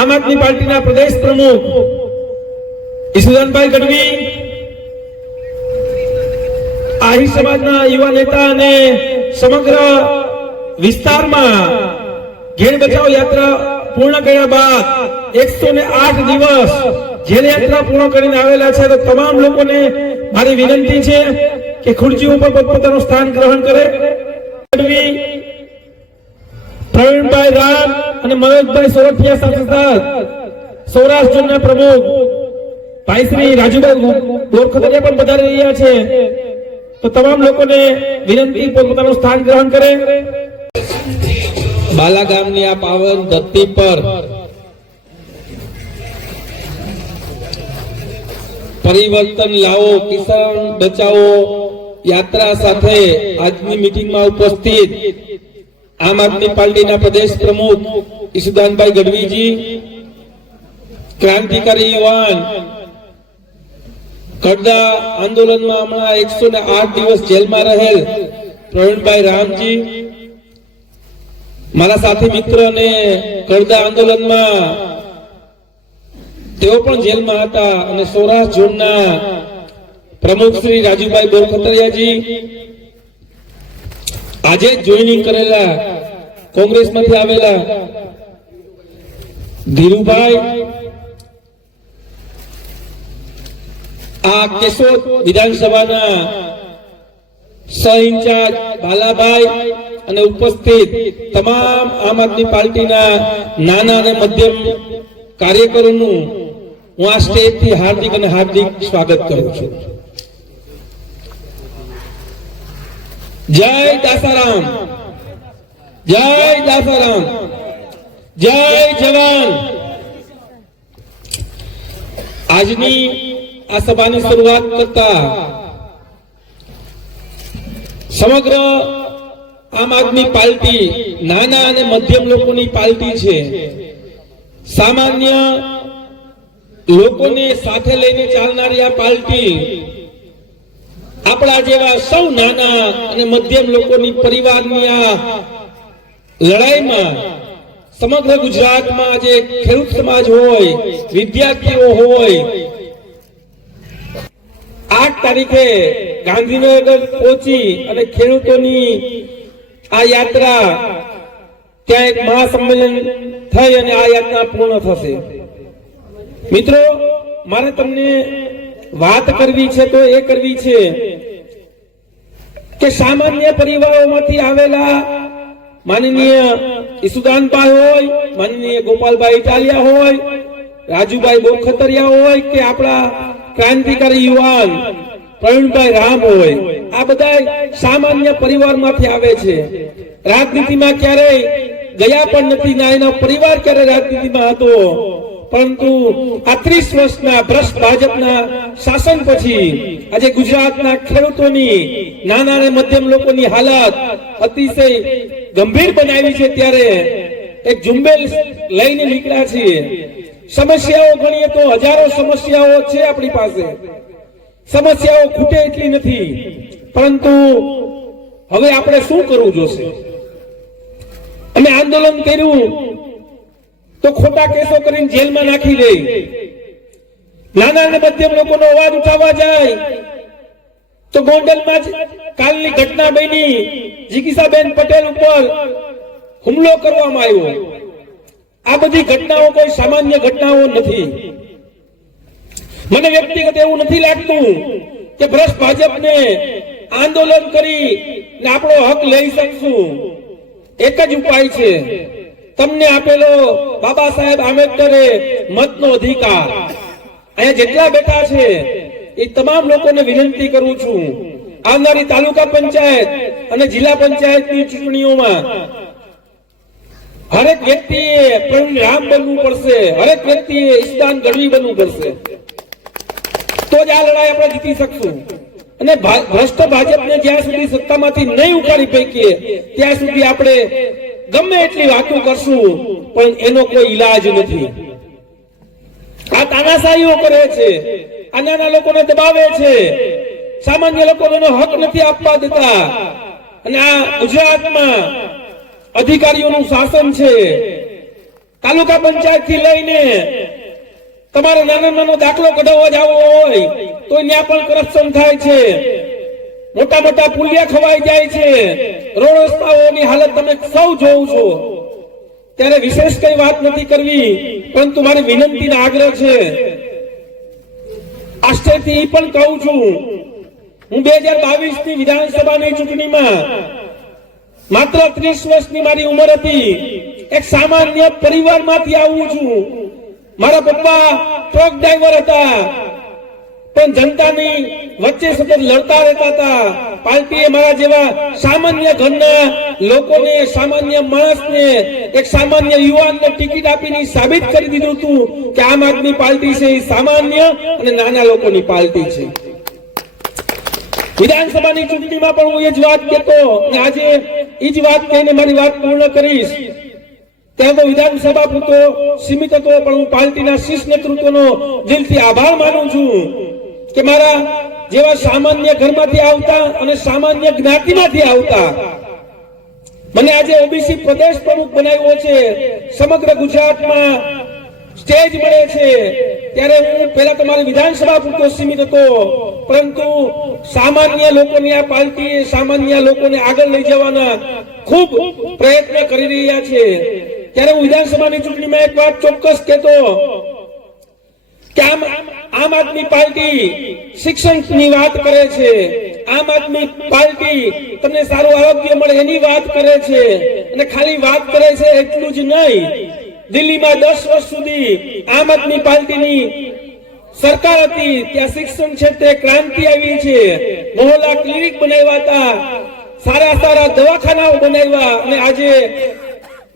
આમ આદમી પાર્ટીના પ્રદેશ પ્રમુખ ઈસુદાનભાઈ ગઢવી, આહિર સમાજના યુવા નેતા અને સમગ્ર વિસ્તારમાં ઘેર બચાવ યાત્રા પૂર્ણ કર્યા બાદ 108 દિવસ જેલ યાત્રા પૂર્ણ કરીને આવેલા છે, તો તમામ લોકોને મારી વિનંતી છે કે ખુરશી ઉપર પોતપોતાનું સ્થાન ગ્રહણ કરે. પ્રવીણભાઈ રામ અને મનોજભાઈ સોરઠિયા સાથે સૌરાષ્ટ્ર ઝોનના પ્રમુખ ભાઈ શ્રી રાજુભાઈ બોરખતરિયા પણ પધારી રહ્યા છે, તો તમામ લોકોને વિનંતી પોતપોતાનું સ્થાન ગ્રહણ કરે. બાલા ગામની આ પાવન ધરતી પર પરિવર્તન લાવો કિસાન બચાવો યાત્રા સાથે આજની મીટિંગમાં ઉપસ્થિત આમ આદમી પાર્ટીના પ્રદેશ પ્રમુખ ઈસુદાનભાઈ ગઢવીજી, ક્રાંતિકારી યુવાન, કડદા આંદોલનમાં હમણાં 108 દિવસ જેલમાં રહેલ પ્રવીણભાઈ રામજી, મારા સાથી મિત્ર અને કડદા આંદોલનમાં તેઓ પણ જેલમાં હતા, અને સૌરાષ્ટ્ર ઝોનના પ્રમુખ શ્રી રાજુભાઈ બોરખતરિયાજી, આજે જોઈનિંગ કરેલા કોંગ્રેસમાંથી આવેલા ધીરુભાઈ, આ કેશોદ વિધાનસભાના સહ ઇન્ચાર્જ બાલાભાઈ અને ઉપસ્થિત તમામ આમ આદમી પાર્ટીના નાના અને મધ્યમ કાર્યકરોનું હું આ સ્ટેજથી હાર્દિક અને હાર્દિક સ્વાગત કરું છું. જય દાસારામ, જય દાસારામ, જય જવાન. આજની આ સભાની શરૂઆત કરતા સમગ્ર આમ આદમી પાર્ટી નાના અને મધ્યમ લોકોની પાર્ટી છે. સામાન્ય લોકોને સાથે લઈને ચાલનારી આ પાર્ટી આપણા જેવા સૌ નાના અને મધ્યમ લોકોની પરિવારની આ લડાઈમાં સમગ્ર ગુજરાતમાં જે ખેડૂત સમાજ હોય, વિદ્યાર્થીઓ હોય, 8 તારીખે ગાંધીનગર પહોંચી અને ખેડૂતોની આ યાત્રા ત્યાં એક મહાસંમેલન થઈ અને આ યાત્રા પૂર્ણ થશે. મિત્રો, મારે તમને વાત કરવી છે તો એ કરવી છે કે સામાન્ય પરિવારોમાંથી આવેલા માનનીય ઈસુદાનભાઈ હોય, માનનીય ગોપાલભાઈ ઇટાલિયા હોય, રાજુભાઈ બોરખતરિયા હોય કે આપણા ક્રાંતિકારી યુવાન પ્રવીણભાઈ રામ હોય, આ બધા સામાન્ય પરિવારમાંથી આવે છે. રાજનીતિમાં ક્યારેય ગયા પણ નથી, ના એનો પરિવાર ક્યારે રાજનીતિમાં હતો, પરંતુ આ 30 વર્ષના ભ્રષ્ટ ભાજપના શાસન પછી આજે ગુજરાતના ખેડૂતોની, નાના અને મધ્યમ લોકોની હાલત અતિશય ગંભીર બનાવી છે. ત્યારે એક ઝુંબેશ લઈને નીકળ્યા છીએ. સમસ્યાઓ ગણીએ તો હજારો સમસ્યાઓ છે આપણી પાસે, સમસ્યાઓ ખૂટે એટલી નથી, પરંતુ હવે આપણે શું કરવું જોશે? અમે આંદોલન કર્યું તો ખોટા કેસો કરીને જેલમાં નાખી દે, નાના અને મધ્યમ લોકોનો અવાજ ઉઠાવવા જાય તો ગોંડલમાં જ કાલની ઘટના બની, જીગીસાબેન પટેલ ઉપર હુમલો કરવામાં આવ્યો. આ બધી ઘટનાઓ કોઈ સામાન્ય ઘટનાઓ નથી. મને વ્યક્તિગત એવું નથી લાગતું કે ભ્રષ્ટ ભાજપને આંદોલન કરી ને આપણો હક લઈ શકશું. એક જ ઉપાય છે, તમને આપેલો બાબા સાહેબ આંબેડકરે મતનો અધિકાર. અહીંયા જેટલા બેઠા છે એ તમામ લોકોને વિનંતી કરું છું, આવનારી તાલુકા પંચાયત અને જિલ્લા પંચાયતની ચૂંટણીઓમાં હરેક વ્યક્તિએ પ્રવીણ રામ બનવું પડશે, હરેક વ્યક્તિએ ઈસુદાન ગઢવી બનવું પડશે, તો જ આ લડાઈ આપણે જીતી શકશું. અને ભ્રષ્ટ ભાજપને જ્યાં સુધી સત્તામાંથી નહીં ઉખાડી ફેંકીએ ત્યાં સુધી આપણે ગમે એટલી વાતો કરશું પણ એનો કોઈ ઈલાજ નથી. આ તાનાશાહીઓ કરે છે, આ નાના લોકોને દબાવે છે, સામાન્ય લોકોને હક નથી આપવા દેતા, અને આ ગુજરાતમાં અધિકારીઓનું શાસન છે. તાલુકા પંચાયત થી લઈને તમારે નાનો દાખલો કઢાવવા જવો હોય તો ત્યાં પણ કરપ્શન થાય છે, મોટા મોટા પુલિયા ખવાઈ જાય છે, રોડ રસ્તાઓની હાલત તમે સૌ જોવો છો। ત્યારે વિશેષ કઈ વાત નથી કરવી, પરંતુ મારી વિનંતી ને આગ્રહ છે, આશ્ચર્યથી પણ કહું છું, હું 2022 ની વિધાનસભાની ચૂંટણીમાં માત્ર 30 વર્ષની મારી ઉંમર હતી, એક સામાન્ય પરિવારમાંથી આવું છું। મારા પપ્પા ટ્રક ડ્રાઈવર હતા, પણ જનતાની વચ્ચે સતત લડતા રહેતા હતા। પાર્ટીએ મારા જેવા સામાન્ય ઘરના લોકોને, સામાન્ય માણસને, એક સામાન્ય યુવાનને ટિકિટ આપીને સાબિત કરી દીધું હતું કે આમ આદમી પાર્ટી છે એ સામાન્ય અને નાના લોકોની પાર્ટી છે। વિધાનસભાની ચૂંટણીમાં પણ હું એ જ વાત કહેતો અને આજે એ જ વાત કહીને મારી વાત પૂર્ણ કરીશ। ત્યાં તો વિધાનસભા પૂરતો સીમિત હતો, પણ હું પાર્ટીના શીર્ષ નેતૃત્વનો દિલથી આભાર માનું છું કે મારા જેવા સામાન્ય ઘરમાંથી આવતા અને સામાન્ય જ્ઞાતિમાંથી આવતા મને આજે ઓબીસી પ્રદેશ પ્રમુખ બનાવ્યો છે। સમગ્ર ગુજરાતમાં સ્ટેજ મળે છે, ત્યારે હું પહેલા તમારી વિધાનસભા પૂરતો સીમિત હતો, પરંતુ સામાન્ય લોકોની આ પાર્ટીએ સામાન્ય લોકોને આગળ લઈ જવાના ખૂબ પ્રયત્ન કરી રહ્યા છે। ત્યારે હું વિધાનસભાની ચૂંટણીમાં એક વાત ચોક્કસ કહેતો કે આમ આદમી પાર્ટી શિક્ષણની વાત કરે છે, આમ આદમી પાર્ટી તમને સારું આરોગ્ય મળે એની વાત કરે છે, અને ખાલી વાત કરે છે એટલું જ નહીં, દિલ્હીમાં 10 વર્ષ સુધી આમ આદમી પાર્ટીની સરકાર હતી, ત્યાં શિક્ષણ ક્ષેત્રે ક્રાંતિ આવી છે। મોહલ્લા ક્લિનિક બનાવ્યા હતા, સારા દવાખાનાઓ બનાવ્યા, અને આજે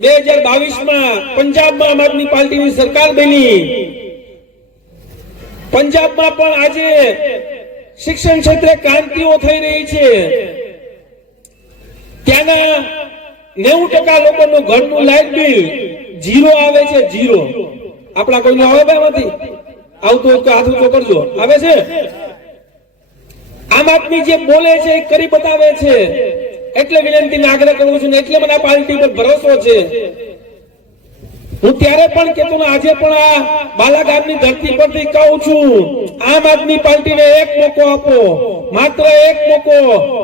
2022માં પંજાબમાં આમ આદમી પાર્ટીની સરકાર બની, પંજાબમાં પણ આજે શિક્ષણ ક્ષેત્રે ક્રાંતિઓ થઈ રહી છે। ત્યાંના 90% લોકોનું ઘરનું લાઇટ બિલ 0 આવે છે, 0। આપણા કોઈને આવે ભાઈ નથી આવતું હોય તો હાથ ઊંચો કરજો, આવે છે? આમ આદમી જે બોલે છે એ કરી બતાવે છે, એટલે વિનંતીને આગ્રહ કરું છું ને એટલે મને આ પાર્ટી પર ભરોસો છે। હું ત્યારે પણ કહેતો ને આજે પણ આ બાલાગામની ધરતી પરથી કહું છું, આમ આદમી પાર્ટીને એક મોકો આપો, માત્ર એક મોકો।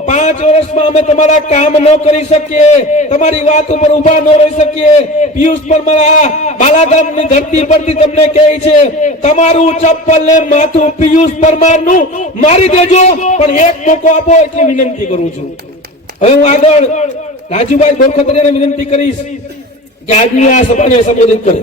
5 વર્ષમાં અમે તમારા કામ ન કરી શકીએ, તમારી વાત ઉપર ઉભા ન રહી શકીએ। પિયુષ પરમાર બાલાગામની ધરતી પરથી તમને કહે છે, તમારું ચપ્પલ ને માથું પિયુષ પરમારનું મારી દેજો, પણ એક મોકો આપો એટલી વિનંતી કરું છું। હવે હું આગળ રાજુભાઈ બોરખતરિયાને વિનંતી કરીશ કે આજની આ સભાને સંબોધિત કરે।